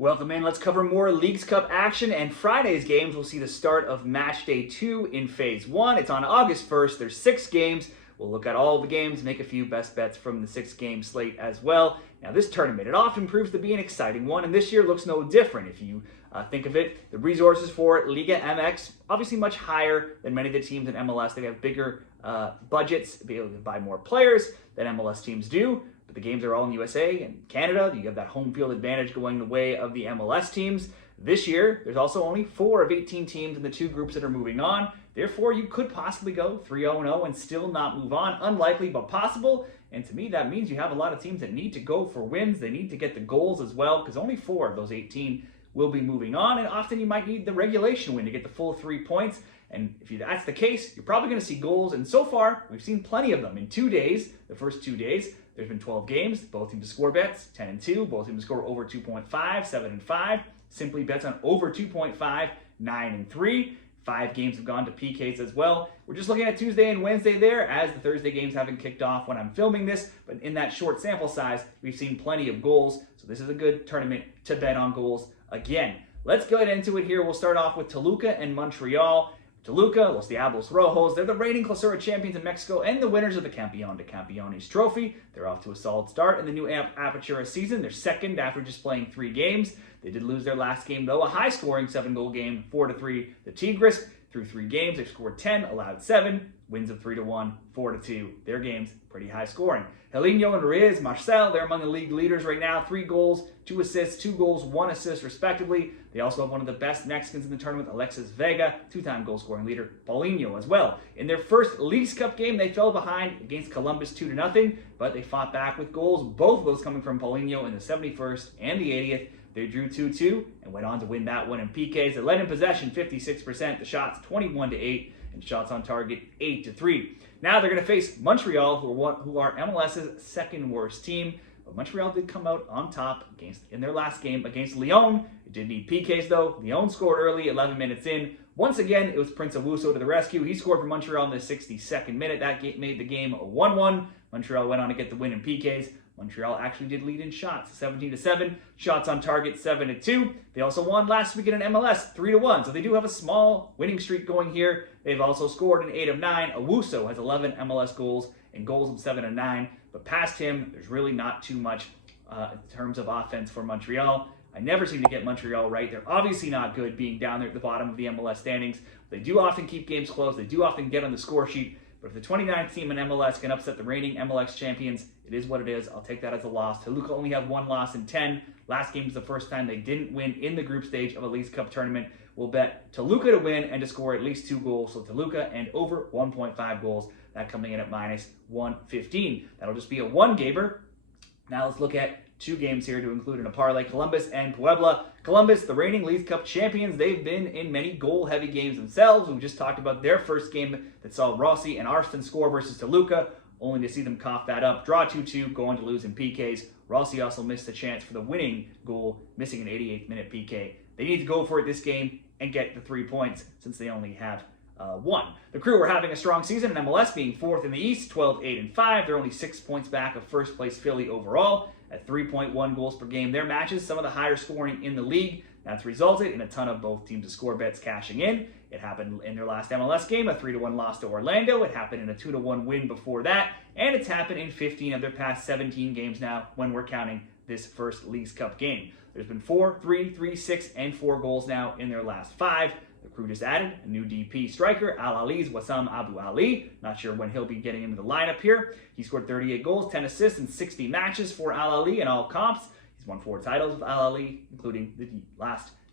Welcome in. Let's cover more Leagues Cup action, and Friday's games will see the start of Match Day 2 in Phase 1. It's on August 1st. There's 6 games. We'll look at all the games, make a few best bets from the 6-game slate as well. Now, this tournament, it often proves to be an exciting one, and this year looks no different. If you think of it, the resources for LigaMX, obviously much higher than many of the teams in MLS. They have bigger budgets to be able to buy more players than MLS teams do. But the games are all in the USA and Canada. You have that home field advantage going the way of the MLS teams. This year, there's also only 4 of 18 teams in the 2 groups that are moving on. Therefore, you could possibly go 3-0-0 and still not move on. Unlikely, but possible. And to me, that means you have a lot of teams that need to go for wins. They need to get the goals as well, because only 4 of those 18 will be moving on. And often you might need the regulation win to get the full 3 points. And if that's the case, you're probably going to see goals. And so far, we've seen plenty of them. In 2 days, the first 2 days, there's been 12 games. Both teams to score bets, 10-2. Both teams to score over 2.5, 7-5. Simply bets on over 2.5, 9-3. 5 games have gone to PKs as well. We're just looking at Tuesday and Wednesday there, as the Thursday games haven't kicked off when I'm filming this. But in that short sample size, we've seen plenty of goals. So this is a good tournament to bet on goals again. Let's get into it here. We'll start off with Toluca and Montreal. Toluca, Los Diablos Rojos, they're the reigning Clausura champions in Mexico and the winners of the Campeón de Campeones trophy. They're off to a solid start in the new Apertura season. They're second after just playing 3 games. They did lose their last game, though, a high-scoring 7-goal game, 4-3. The Tigres, through 3 games, they've scored 10, allowed 7, wins of 3-1, 4-2. Their games, pretty high-scoring. Helinho and Reyes Marcel, they're among the league leaders right now. 3 goals, 2 assists, 2 goals, 1 assist, respectively. They also have one of the best Mexicans in the tournament, Alexis Vega, 2-time goal-scoring leader, Paulinho as well. In their first Leagues Cup game, they fell behind against Columbus 2-0, but they fought back with goals, both of those coming from Paulinho in the 71st and the 80th. They drew 2-2 and went on to win that one in PKs. They led in possession 56%, the shots 21-8, and shots on target 8-3. Now they're going to face Montreal, who are MLS's second worst team. But Montreal did come out on top in their last game against Lyon. It did need PKs though. Lyon scored early, 11 minutes in. Once again, it was Prince Owusu to the rescue. He scored for Montreal in the 62nd minute. That made the game a 1-1. Montreal went on to get the win in PKs. Montreal actually did lead in shots, 17-7. Shots on target, 7-2. They also won last week in an MLS, 3-1. So they do have a small winning streak going here. They've also scored an 8 of 9. Owusu has 11 MLS goals and goals of 7 and 9. But past him, there's really not too much in terms of offense for Montreal. I never seem to get Montreal right. They're obviously not good being down there at the bottom of the MLS standings. They do often keep games close. They do often get on the score sheet. But if the 29th team in MLS can upset the reigning MLS champions, it is what it is. I'll take that as a loss. Toluca only have 1 loss in 10. Last game was the first time they didn't win in the group stage of a Leagues Cup tournament. We'll bet Toluca to win and to score at least 2 goals. So Toluca and over 1.5 goals. That coming in at -115. That'll just be a 1-gamer. Now let's look at 2 games here to include in a parlay. Columbus and Puebla. Columbus, the reigning Leagues Cup champions, they've been in many goal-heavy games themselves. We just talked about their first game that saw Rossi and Arston score versus Toluca, only to see them cough that up. Draw 2-2, go on to lose in PKs. Rossi also missed a chance for the winning goal, missing an 88th minute PK. They need to go for it this game and get the 3 points since they only have 1. The Crew are having a strong season in MLS, being 4th in the East, 12-8-5. They're only 6 points back of first place Philly overall at 3.1 goals per game. Their matches, some of the higher scoring in the league. That's resulted in a ton of both teams to score bets cashing in. It happened in their last MLS game, a 3-1 loss to Orlando. It happened in a 2-1 win before that. And it's happened in 15 of their past 17 games now when we're counting this first Leagues Cup game. There's been 4, 3, 3, 6, and 4 goals now in their last 5. The Crew just added a new DP striker, Al Ahly's Wissam Abu Ali. Not sure when he'll be getting into the lineup here. He scored 38 goals, 10 assists, in 60 matches for Al Ahly in all comps. He's won 4 titles with Al Ahly, including the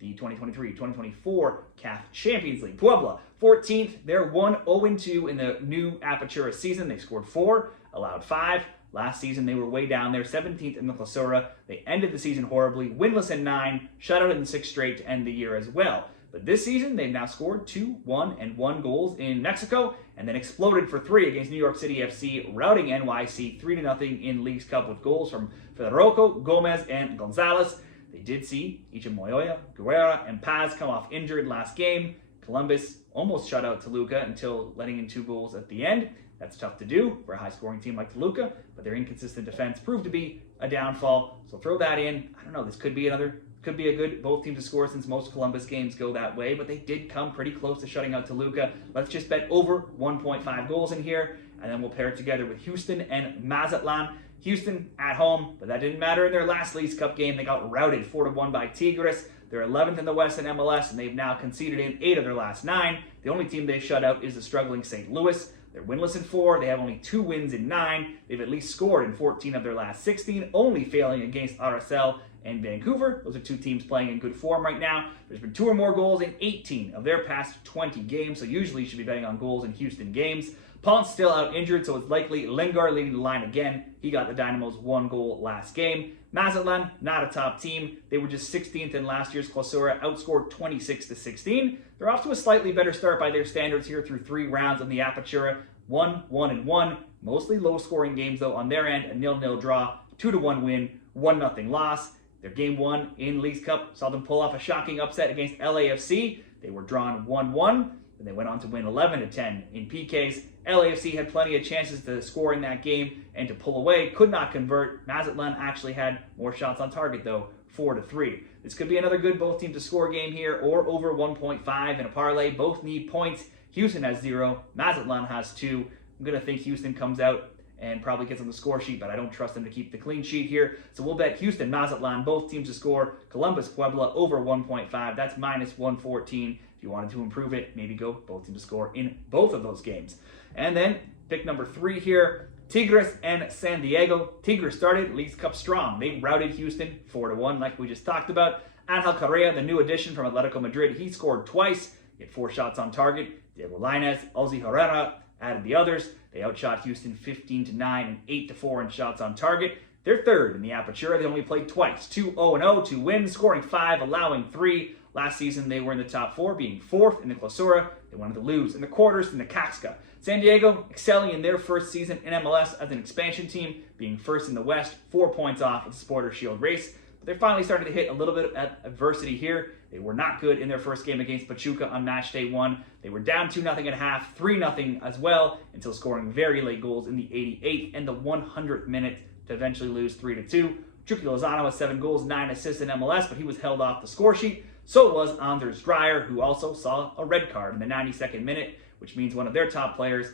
2023-2024 CAF Champions League. Puebla, 14th. They're 1-0-2 in the new Apertura season. They scored 4, allowed 5. Last season, they were way down there, 17th in the Clausura. They ended the season horribly, winless in 9, shutout in 6 straight to end the year as well. But this season, they've now scored 2, 1, and 1 goals in Mexico, and then exploded for 3 against New York City FC, routing NYC 3-0 in Leagues Cup with goals from Federico, Gomez, and Gonzalez. They did see Ichamoyoya, Guerrera, and Paz come off injured last game. Columbus almost shut out Toluca until letting in 2 goals at the end. That's tough to do for a high-scoring team like Toluca, but their inconsistent defense proved to be a downfall. So throw that in. I don't know, this could be another Could be a good both teams to score since most Columbus games go that way, but they did come pretty close to shutting out Toluca. Let's just bet over 1.5 goals in here, and then we'll pair it together with Houston and Mazatlan. Houston at home, but that didn't matter in their last Leagues Cup game. They got routed 4-1 by Tigres. They're 11th in the West and MLS, and they've now conceded in 8 of their last 9. The only team they've shut out is the struggling St. Louis. They're winless in 4. They have only 2 wins in 9. They've at least scored in 14 of their last 16, only failing against RSL and Vancouver. Those are 2 teams playing in good form right now. There's been 2 or more goals in 18 of their past 20 games, so usually you should be betting on goals in Houston games. Ponce still out injured, so it's likely Lingard leading the line again. He got the Dynamo's 1 goal last game. Mazatlan, not a top team. They were just 16th in last year's Clausura, outscored 26-16. They're off to a slightly better start by their standards here through 3 rounds of the Apertura. 1-1-1. Mostly low-scoring games, though, on their end. A 0-0 draw, 2-1 win, 1-0 loss. Their game 1 in Leagues Cup saw them pull off a shocking upset against LAFC. They were drawn 1-1. And they went on to win 11-10 in PKs. LAFC had plenty of chances to score in that game and to pull away, could not convert. Mazatlan actually had more shots on target though, 4-3. This could be another good both teams to score game here, or over 1.5 in a parlay. Both need points. Houston has 0, Mazatlan has 2. I'm gonna think Houston comes out and probably gets on the score sheet, but I don't trust them to keep the clean sheet here. So we'll bet Houston, Mazatlan, both teams to score. Columbus, Puebla, over 1.5. That's minus 114. If you wanted to improve it, maybe go both teams to score in both of those games. And then pick number 3 here, Tigres and San Diego. Tigres started Leagues Cup strong. They routed Houston 4-1, like we just talked about. Angel Correa, the new addition from Atletico Madrid, he scored twice. He had 4 shots on target. Diego Lainez, Ozzy Herrera added the others. They outshot Houston 15-9 and 8-4 in shots on target. They're 3rd in the Apertura. They only played twice. 2-0-0, 2 wins, scoring 5, allowing 3. Last season, they were in the top 4, being 4th in the Clausura. They wanted to lose in the quarters in the Casca. San Diego excelling in their first season in MLS as an expansion team, being 1st in the West, 4 points off of the Supporter Shield race. But they're finally starting to hit a little bit of adversity here. They were not good in their first game against Pachuca on match day 1. They were down 2-0 at half, 3-0 as well, until scoring very late goals in the 88th and the 100th minute to eventually lose 3-2. Chucky Lozano has 7 goals, 9 assists in MLS, but he was held off the score sheet. So was Anders Dreyer, who also saw a red card in the 92nd minute, which means one of their top players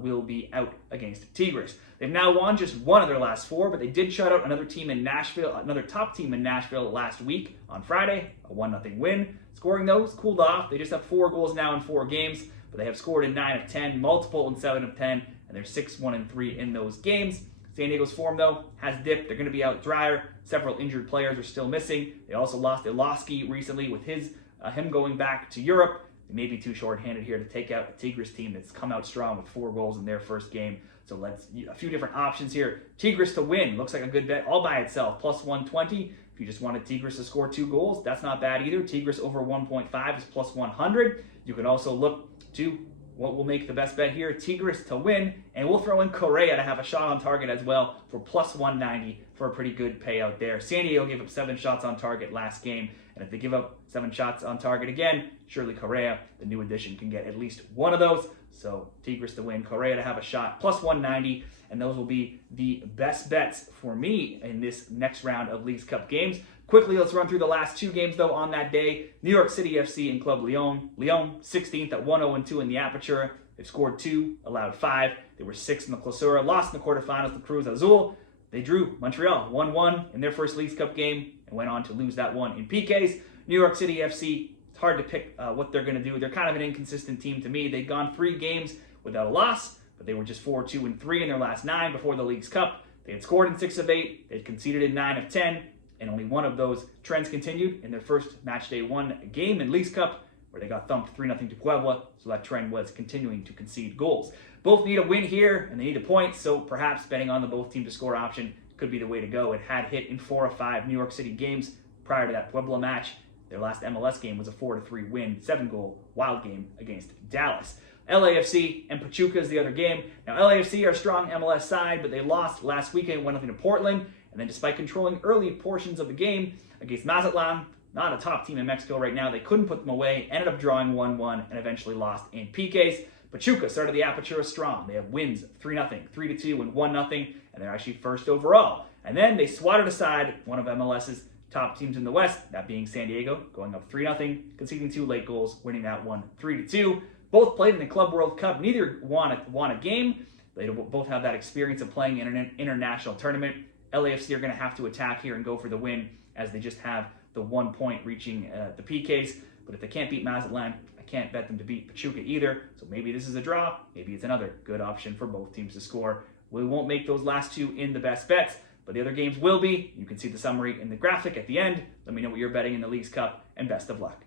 will be out against Tigres. They've now won just 1 of their last 4, but they did shut out another team in Nashville, another top team in Nashville last week on Friday, a 1-0 win. Scoring those cooled off. They just have 4 goals now in 4 games, but they have scored in 9 of 10, multiple in 7 of 10, and they're 6-1-3 in those games. San Diego's form, though, has dipped. They're going to be out Dreyer. Several injured players are still missing. They also lost Iloski recently with him going back to Europe. They may be too short-handed here to take out a Tigres team that's come out strong with 4 goals in their first game. So a few different options here. Tigres to win looks like a good bet all by itself, plus 120. If you just wanted Tigres to score 2 goals, that's not bad either. Tigres over 1.5 is plus 100. You can also look to what will make the best bet here, Tigres to win, and we'll throw in Correa to have a shot on target as well for plus 190 for a pretty good payout there. San Diego gave up 7 shots on target last game, and if they give up 7 shots on target again, surely Correa, the new addition, can get at least 1 of those. So Tigres to win, Correa to have a shot, plus 190, and those will be the best bets for me in this next round of Leagues Cup games. Quickly, let's run through the last 2 games, though, on that day. New York City FC and Club Lyon. Lyon, 16th at 1-0-2 in the Apertura. They've scored 2, allowed 5. They were 6th in the Clausura, lost in the quarterfinals to Cruz Azul. They drew Montreal 1-1 in their first Leagues Cup game and went on to lose that one in PKs. New York City FC, it's hard to pick what they're going to do. They're kind of an inconsistent team to me. They've gone 3 games without a loss, but they were just 4-2-3 in their last 9 before the Leagues Cup. They had scored in 6 of 8. They had conceded in 9 of 10. And only one of those trends continued in their first matchday 1 game in Leagues Cup, where they got thumped 3-0 to Puebla, so that trend was continuing to concede goals. Both need a win here, and they need a point, so perhaps betting on the both team to score option could be the way to go. It had hit in 4 of 5 New York City games prior to that Puebla match. Their last MLS game was a 4-3 win, 7-goal wild game against Dallas. LAFC and Pachuca is the other game. Now, LAFC are a strong MLS side, but they lost last weekend 1-0 to Portland. And then despite controlling early portions of the game against Mazatlan, not a top team in Mexico right now, they couldn't put them away, ended up drawing 1-1, and eventually lost in PKs. Pachuca started the Apertura strong. They have wins 3-0, 3-2, and 1-0, and they're actually first overall. And then they swatted aside one of MLS's top teams in the West, that being San Diego, going up 3-0, conceding 2 late goals, winning that one 3-2. Both played in the Club World Cup. Neither won a game. They both have that experience of playing in an international tournament. LAFC are going to have to attack here and go for the win, as they just have the 1 point reaching the PKs. But if they can't beat Mazatlan, I can't bet them to beat Pachuca either. So maybe this is a draw. Maybe it's another good option for both teams to score. We won't make those last 2 in the best bets, but the other games will be. You can see the summary in the graphic at the end. Let me know what you're betting in the Leagues Cup, and best of luck.